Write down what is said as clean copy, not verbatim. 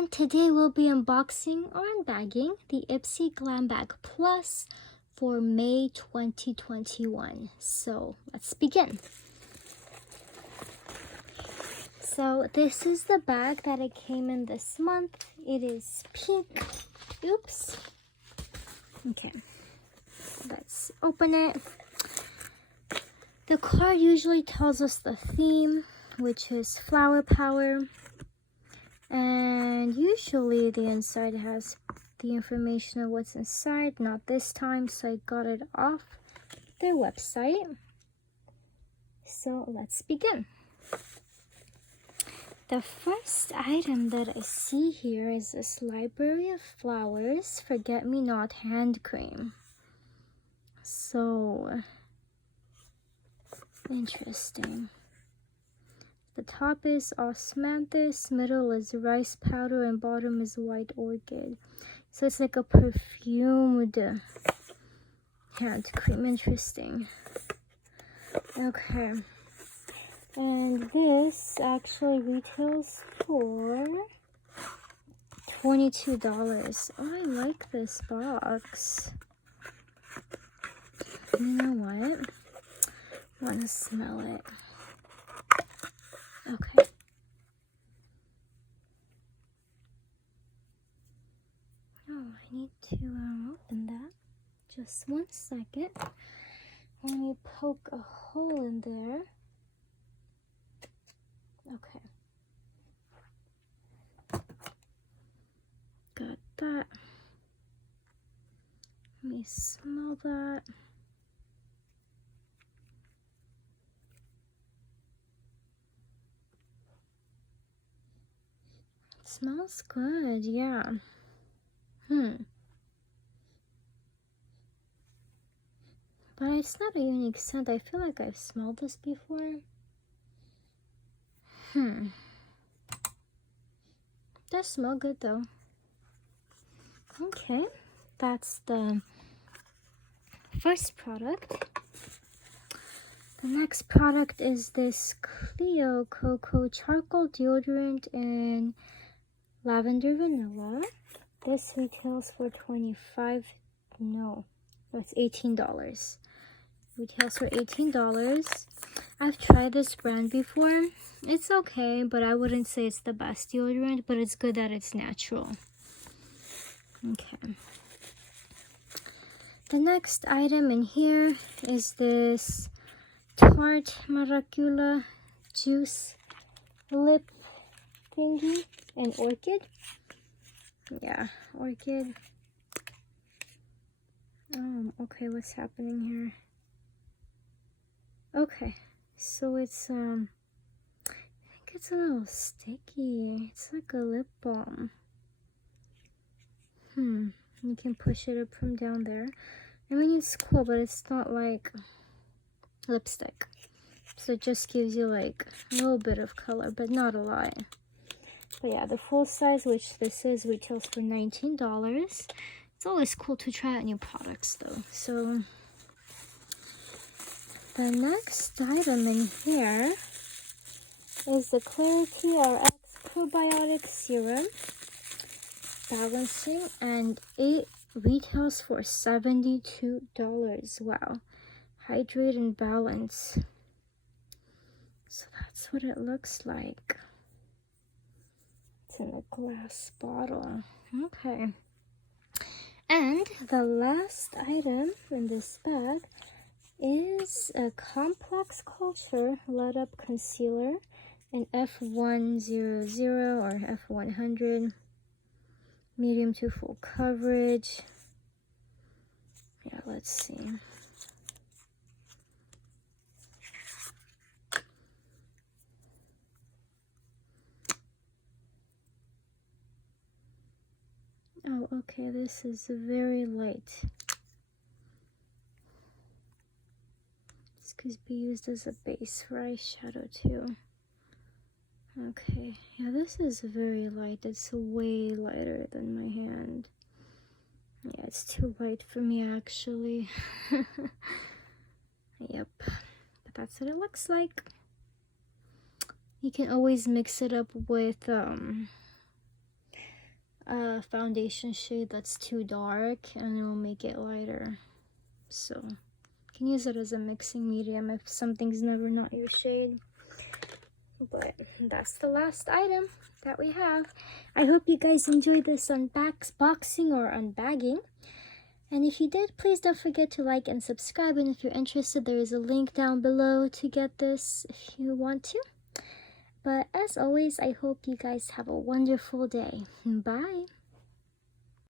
And today we'll be unboxing or unbagging the Ipsy Glam Bag Plus for May 2021. So let's begin. So this is the bag that it came in this month. It is pink. Oops. Okay, let's open it. The card usually tells us the theme, which is flower power. And usually the inside has the information of what's inside. Not this time, so I got it off their website. So let's begin. The first item that I see here is this Library of Flowers Forget-Me-Not hand cream. So interesting. The top is osmanthus, middle is rice powder, and bottom is white orchid. So it's like a perfumed hand cream. Interesting. Okay. And this actually retails for $22. Oh, I like this box. You know what? I want to smell it. Okay. Oh, I need to open that. Just 1 second. Let me poke a hole in there. Okay. Got that. Let me smell that. Smells good, yeah. But it's not a unique scent. I feel like I've smelled this before. Does smell good though. Okay, that's the first product. The next product is this Clio Cocoa Charcoal Deodorant in Lavender Vanilla. This retails for $18. Retails for $18. I've tried this brand before. It's okay, but I wouldn't say it's the best deodorant, but it's good that it's natural. Okay. The next item in here is this Tarte Maracula Juice Lip thingy in Orchid. Yeah, Orchid. Okay, what's happening here? Okay, so it's I think it's a little sticky. It's like a lip balm. You can push it up from down there. I mean, it's cool, but it's not like lipstick. So it just gives you like a little bit of color, but not a lot. But yeah, the full size, which this is, retails for $19. It's always cool to try out new products though. So the next item in here is the Clarity RX Probiotic Serum Balancing, and it retails for $72. Wow. Hydrate and balance. So that's what it looks like. It's in a glass bottle. Okay. And the last item in this bag is a Complex Culture Let Up Concealer in F100 or F100. Medium to full coverage. Yeah, let's see. Oh, okay, this is very light. This could be used as a base for eyeshadow too. Okay, yeah, this is very light. It's way lighter than my hand. Yeah, it's too light for me actually. Yep, but that's what it looks like. You can always mix it up with a foundation shade that's too dark, and it will make it lighter. So you can use it as a mixing medium if something's never not your shade. But that's the last item that we have. I hope you guys enjoyed this unboxing or unbagging. And if you did, please don't forget to like and subscribe. And if you're interested, there is a link down below to get this if you want to. But as always, I hope you guys have a wonderful day. Bye.